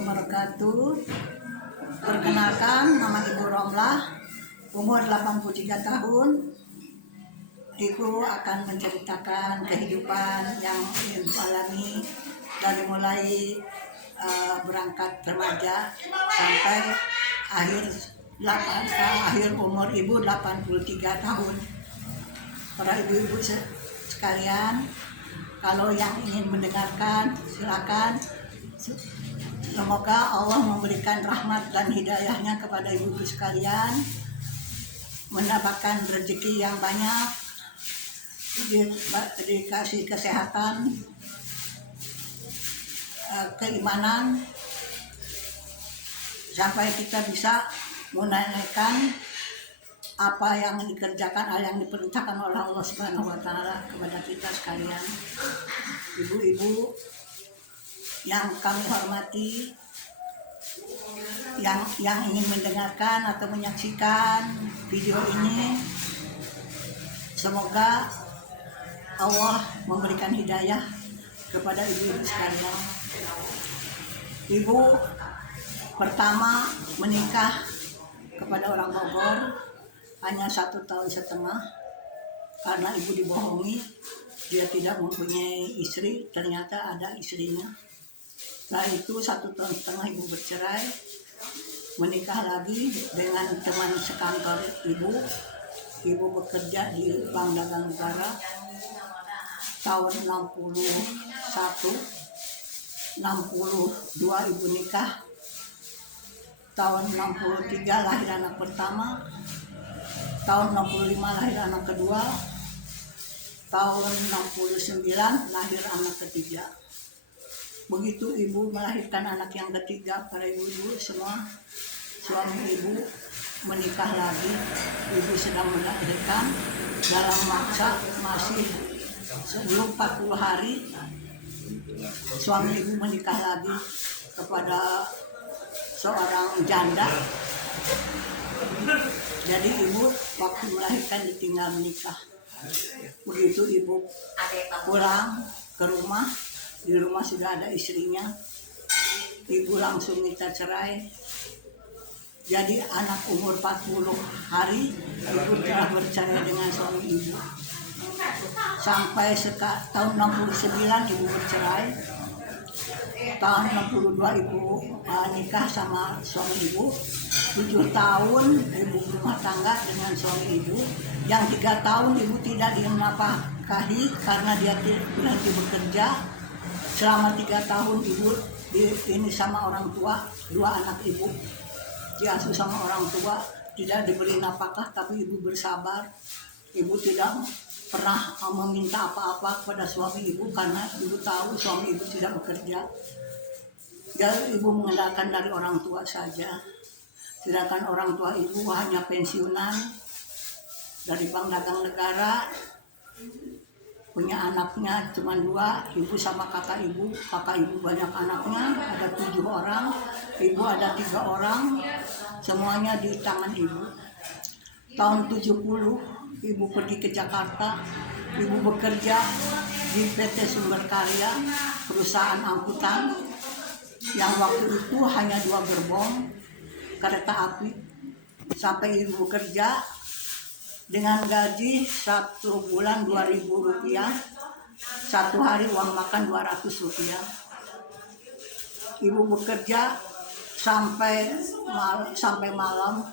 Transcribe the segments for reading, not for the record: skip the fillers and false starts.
wabarakatuh. Perkenalkan, nama Ibu Romlah, umur 83 tahun. Ibu akan menceritakan kehidupan yang Ibu alami dari mulai berangkat remaja sampai akhir umur Ibu 83 tahun. Para ibu-ibu sekalian, kalau yang ingin mendengarkan, silakan. Semoga Allah memberikan rahmat dan hidayahnya kepada ibu-ibu sekalian, mendapatkan rezeki yang banyak, dikasih kesehatan, keimanan, sampai kita bisa menunaikan apa yang dikerjakan, yang diperintahkan oleh Allah Subhanahu wa Ta'ala kepada kita sekalian. Ibu-ibu yang kami hormati, yang ingin mendengarkan atau menyaksikan video ini, semoga Allah memberikan hidayah kepada ibu-ibu sekalian. Ibu pertama menikah kepada orang Bogor hanya 1,5 tahun karena ibu dibohongi, dia tidak mempunyai istri, ternyata ada istrinya. Setelah itu 1,5 tahun ibu bercerai, menikah lagi dengan teman sekantor ibu. Ibu bekerja di Bank Dagang Negara tahun 61, 62 ibu nikah, tahun 63 lahir anak pertama, tahun 65 lahir anak kedua, tahun 69 lahir anak ketiga. Begitu ibu melahirkan anak yang ketiga, para ibu-ibu semua, suami ibu menikah lagi. Ibu sedang melahirkan, dalam masa masih sebelum 40 hari, suami ibu menikah lagi kepada seorang janda. Jadi ibu waktu melahirkan ditinggal menikah. Begitu ibu pulang ke rumah, di rumah sudah ada istrinya, ibu langsung minta cerai. Jadi anak umur 40 hari ibu telah bercerai dengan suami ibu. Sampai tahun 69 ibu bercerai. Tahun 62 ibu nikah sama suami ibu. 7 tahun ibu berumah tangga dengan suami ibu. Yang 3 tahun ibu tidak dinafkahi karena dia berhenti bekerja. Selama 3 tahun ibu ini sama orang tua, 2 anak ibu diasuh sama orang tua, tidak diberi nafkah, tapi ibu bersabar. Ibu tidak pernah meminta apa-apa kepada suami ibu karena ibu tahu suami ibu tidak bekerja. Jadi ibu mengandalkan dari orang tua saja. Sedangkan orang tua ibu hanya pensiunan dari Bank Dagang Negara, punya anaknya cuma 2, ibu sama kakak ibu. Kakak ibu banyak anaknya, ada 7 orang, ibu ada 3 orang, semuanya di tangan ibu. Tahun 70 ibu pergi ke Jakarta, ibu bekerja di PT Sumber Karya, perusahaan angkutan yang waktu itu hanya 2 gerbong kereta api. Sampai ibu bekerja dengan gaji 1 bulan 2.000 rupiah, 1 hari uang makan 200 rupiah. Ibu bekerja sampai malam,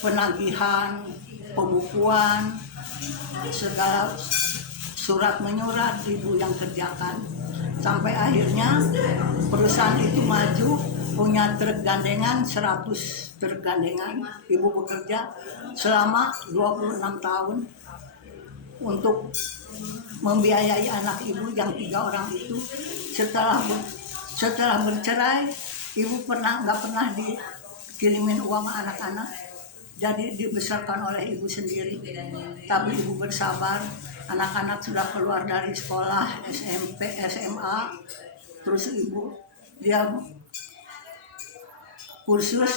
penagihan, pembukuan, segala surat menyurat ibu yang kerjakan. Sampai akhirnya perusahaan itu maju, punya truk gandengan 100 truk gandengan. Ibu bekerja selama 26 tahun untuk membiayai anak ibu yang 3 orang itu. Setelah bercerai, ibu nggak pernah dikirimin uang anak-anak, jadi dibesarkan oleh ibu sendiri. Tapi ibu bersabar. Anak-anak sudah keluar dari sekolah SMP, SMA, terus ibu dia kursus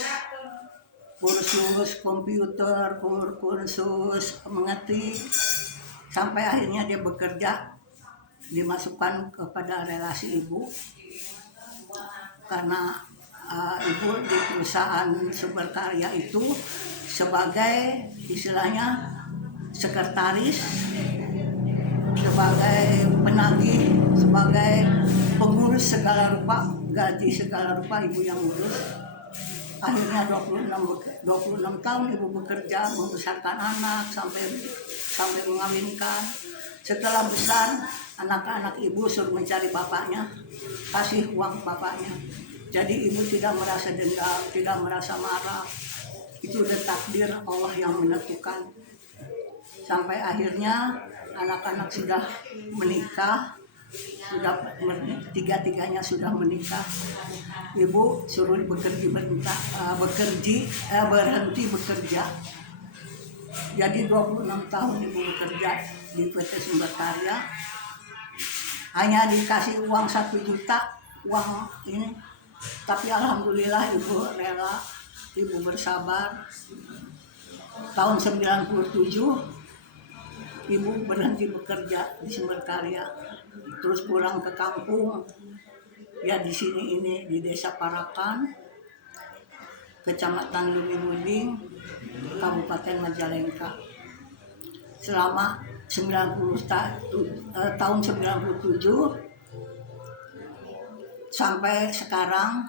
komputer, kursus mengetik, sampai akhirnya dia bekerja, dimasukkan kepada relasi ibu. karena ibu di perusahaan Sumber Karya itu sebagai istilahnya sekretaris, sebagai penagih, sebagai pengurus segala rupa, gaji segala rupa ibu yang ngurus. Akhirnya 26 tahun ibu bekerja membesarkan anak sampai mengawinkan. Setelah besar, anak-anak ibu suruh mencari bapaknya, kasih uang bapaknya. Jadi ibu tidak merasa dendam, tidak merasa marah. Itu udah takdir Allah yang menentukan. Sampai akhirnya anak-anak sudah menikah, tiga-tiganya sudah menikah. Ibu suruh berhenti bekerja. Jadi 26 tahun ibu bekerja di PT Sumber Karya. Hanya dikasih uang 1 juta, uang ini. Tapi alhamdulillah ibu rela, ibu bersabar. Tahun 97 ibu berhenti bekerja di Sumber Karya, terus pulang ke kampung. Ya di sini ini di Desa Parakan, Kecamatan Luming-Luming, Kabupaten Majalengka. Selama tahun 97 sampai sekarang.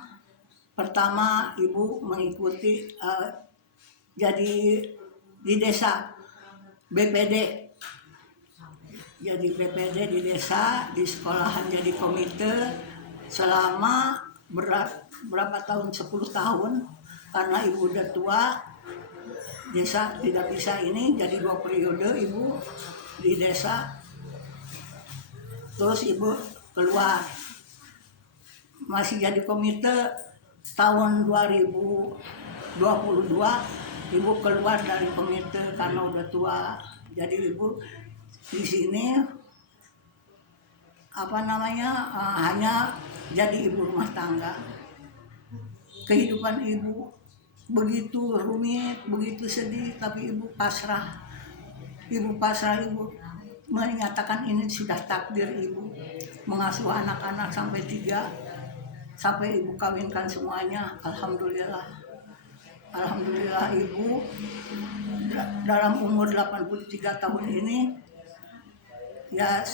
Pertama ibu mengikuti jadi di desa BPD. Jadi BPD di desa, di sekolahan jadi komite selama berapa tahun, 10 tahun. Karena ibu udah tua, desa tidak bisa ini, jadi 2 periode ibu di desa. Terus ibu keluar, masih jadi komite. Tahun 2022 ibu keluar dari komite karena udah tua. Jadi ibu di sini hanya jadi ibu rumah tangga. Kehidupan ibu begitu rumit, begitu sedih, tapi ibu pasrah. Ibu menyatakan ini sudah takdir ibu. Mengasuh anak-anak sampai 3, sampai ibu kawinkan semuanya. Alhamdulillah ibu dalam umur 83 tahun ini ya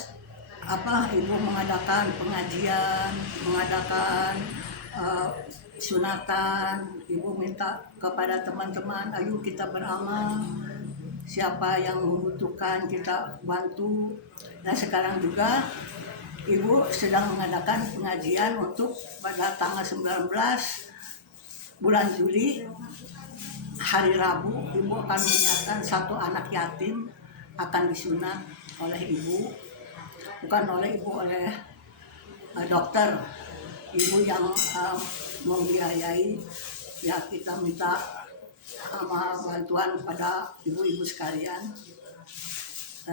ibu mengadakan pengajian, mengadakan sunatan. Ibu minta kepada teman-teman, ayo kita beramal, siapa yang membutuhkan kita bantu. Dan sekarang juga ibu sedang mengadakan pengajian untuk pada tanggal 19 bulan Juli, hari Rabu, ibu akan menyiapkan 1 anak yatim akan disunat oleh ibu. Bukan oleh ibu, oleh dokter. Ibu yang membiayai. Ya kita minta bantuan pada ibu-ibu sekalian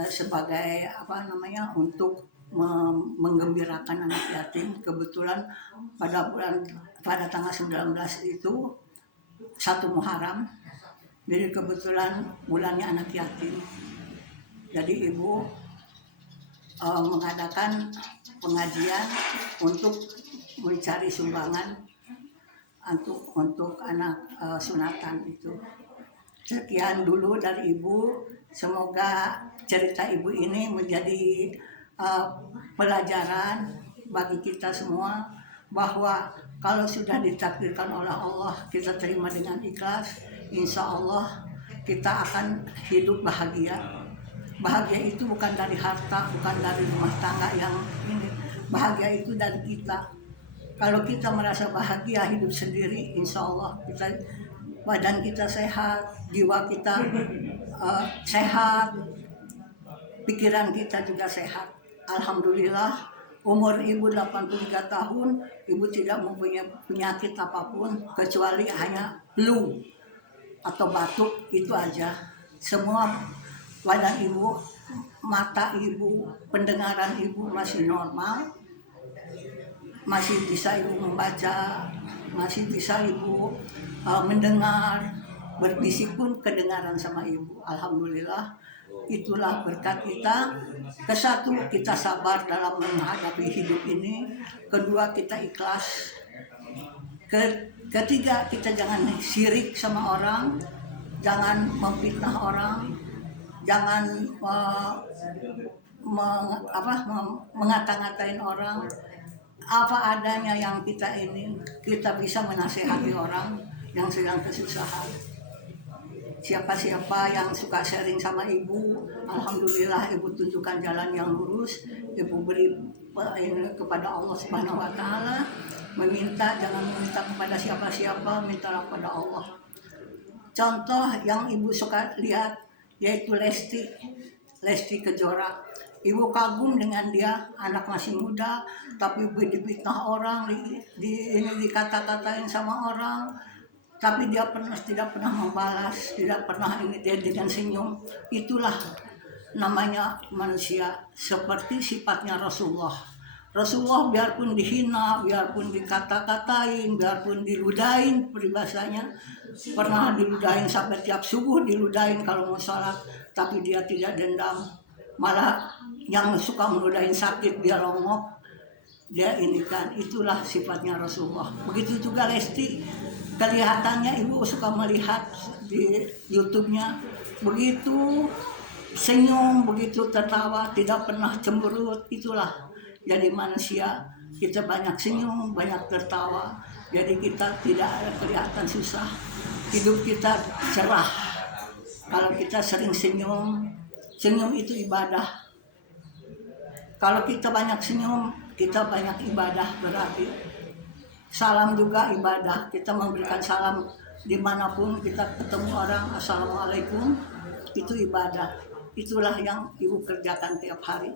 sebagai untuk menggembirakan anak yatim. Kebetulan pada tanggal 19 itu 1 Muharram, jadi kebetulan bulannya anak yatim. Jadi ibu mengadakan pengajian untuk mencari sumbangan untuk anak sunatan itu. Sekian dulu dari ibu. Semoga cerita ibu ini menjadi pelajaran bagi kita semua, bahwa kalau sudah ditakdirkan oleh Allah, kita terima dengan ikhlas, insya Allah kita akan hidup bahagia. Bahagia itu bukan dari harta, bukan dari rumah tangga yang ini. Bahagia itu dari kita. Kalau kita merasa bahagia hidup sendiri, insya Allah badan kita sehat, jiwa kita sehat, pikiran kita juga sehat. Alhamdulillah, umur ibu 83 tahun, ibu tidak mempunyai penyakit apapun kecuali hanya flu atau batuk, itu aja. Semua badan ibu, mata ibu, pendengaran ibu masih normal, masih bisa ibu membaca, masih bisa ibu mendengar, berbisik pun kedengaran sama ibu. Alhamdulillah, itulah berkat kita. Kesatu, kita sabar dalam menghadapi hidup ini. Kedua, kita ikhlas. Ketiga, kita jangan syirik sama orang, jangan memfitnah orang, jangan mengata-ngatain orang. Apa adanya yang kita bisa menasehati orang yang sedang kesusahan. Siapa-siapa yang suka sharing sama ibu, alhamdulillah ibu tunjukkan jalan yang lurus, ibu beri kepada Allah Subhanahu wa Ta'ala. Jangan meminta kepada siapa-siapa, mintalah kepada Allah. Contoh yang ibu suka lihat yaitu Lesti Kejora. Ibu kagum dengan dia, anak masih muda, tapi difitnah orang, dikata-katain sama orang, tapi dia tidak pernah membalas, tidak pernah dia dengan senyum. Itulah namanya manusia, seperti sifatnya Rasulullah. Rasulullah biarpun dihina, biarpun dikata-katain, biarpun diludahin, peribahasanya pernah diludahin sampai tiap subuh diludahin kalau mau sholat, tapi dia tidak dendam. Malah yang suka meludahin sakit dia longok, dia itulah sifatnya Rasulullah. Begitu juga Lesti, kelihatannya ibu suka melihat di YouTube-nya, begitu senyum, begitu tertawa, tidak pernah cemberut. Itulah jadi manusia, kita banyak senyum, banyak tertawa, jadi kita tidak kelihatan susah, hidup kita cerah. Kalau kita sering senyum itu ibadah. Kalau kita banyak senyum, kita banyak ibadah berarti. Salam juga ibadah, kita memberikan salam dimanapun kita ketemu orang, assalamualaikum, itu ibadah. Itulah yang ibu kerjakan tiap hari.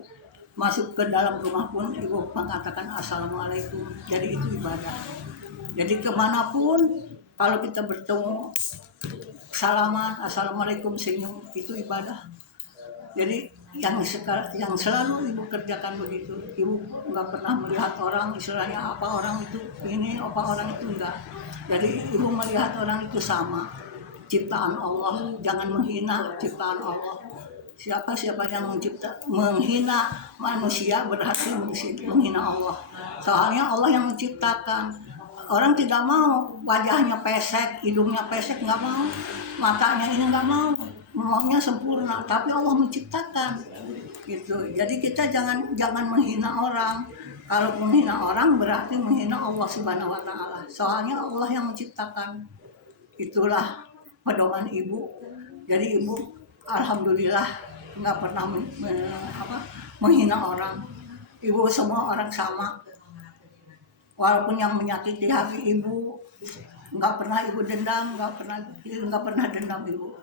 Masuk ke dalam rumah pun ibu mengatakan assalamualaikum, jadi itu ibadah. Jadi kemanapun kalau kita bertemu, salaman, assalamualaikum, senyum, itu ibadah. Jadi yang selalu ibu kerjakan begitu. Ibu nggak pernah melihat orang, istilahnya apa orang itu ini, apa orang itu enggak. Jadi ibu melihat orang itu sama, ciptaan Allah, jangan menghina ciptaan Allah. Siapa yang menghina manusia berarti menghina Allah. Soalnya Allah yang menciptakan. Orang tidak mau wajahnya pesek, hidungnya pesek, nggak mau, matanya ini nggak mau, maunya sempurna. Tapi Allah menciptakan gitu. Jadi kita jangan menghina orang. Kalau menghina orang berarti menghina Allah Subhanahu wa Ta'ala. Soalnya Allah yang menciptakan. Itulah pedoman ibu. Jadi ibu alhamdulillah nggak pernah menghina orang. Ibu semua orang sama. Walaupun yang menyakiti hati ibu, nggak pernah ibu dendam, nggak pernah dendam ibu.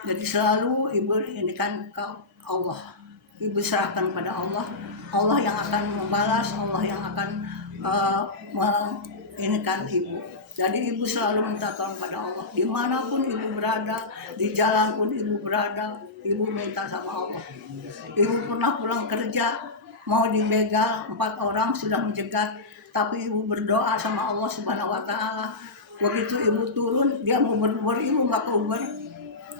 Jadi selalu ibu ini kan ke Allah. Ibu serahkan pada Allah. Allah yang akan membalas, Allah yang akan inikan ibu. Jadi ibu selalu minta tolong pada Allah. Dimanapun ibu berada, di jalan pun ibu berada, ibu minta sama Allah. Ibu pernah pulang kerja, mau dibegal, 4 orang sudah menjegat, tapi ibu berdoa sama Allah Subhanahu wa Ta'ala. Begitu ibu turun, dia mau beruber, ibu nggak ke Uber.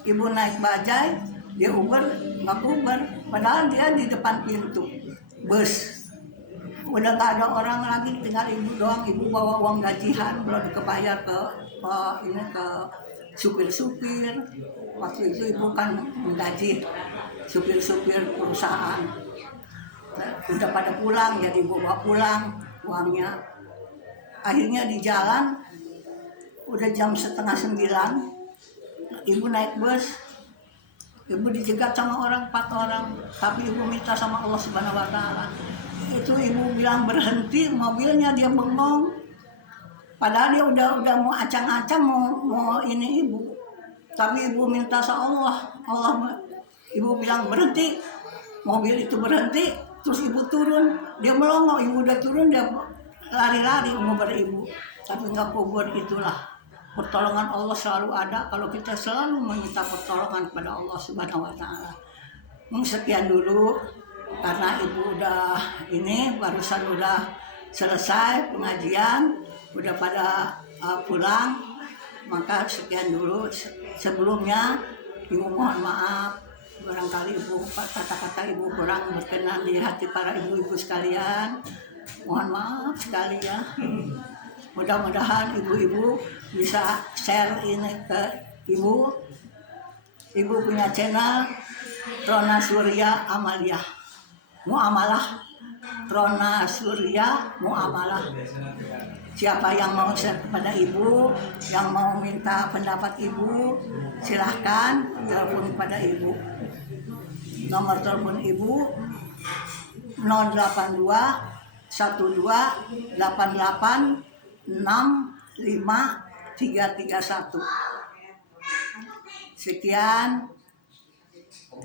Ibu naik bajai, dia Uber, nggak ke Uber. Padahal dia di depan pintu bus. Udah nggak ada orang lagi, tinggal ibu doang. Ibu bawa uang gajian, belum kebayar ke supir-supir. Waktu itu ibu kan menggaji supir-supir perusahaan. Udah pada pulang, jadi ibu bawa pulang uangnya. Akhirnya di jalan udah jam 8:30, ibu naik bus, ibu dijegat sama orang 4 orang, tapi ibu minta sama Allah Subhanahu wa Ta'ala. Itu ibu bilang berhenti mobilnya, dia bengong, padahal dia udah mau acang-acang mau ini ibu, tapi ibu minta sama Allah, ibu bilang berhenti, mobil itu berhenti. Terus ibu turun, dia melongo, ibu udah turun, dia lari-lari ngubur ibu, tapi nggak kubur. Itulah pertolongan Allah selalu ada kalau kita selalu meminta pertolongan kepada Allah Subhanahu wa Ta'ala. Sekian dulu, karena ibu udah barusan udah selesai pengajian, udah pada pulang, maka sekian dulu. Sebelumnya ibu mohon maaf, barangkali ibu kata-kata ibu kurang berkenan di hati para ibu-ibu sekalian. Mohon maaf sekali ya. Mudah-mudahan ibu-ibu bisa share ini ke ibu. Ibu punya channel Rona Surya Amalia Muamalah. Rona Surya Muamalah. Siapa yang mau share kepada ibu, yang mau minta pendapat ibu, silahkan telepon kepada ibu. Nomor telepon ibu 082 12 88 65 331. Sekian,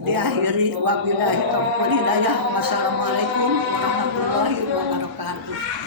diakhiri wabillahi taufiq wal hidayah. Wassalamualaikum warahmatullahi wabarakatuh.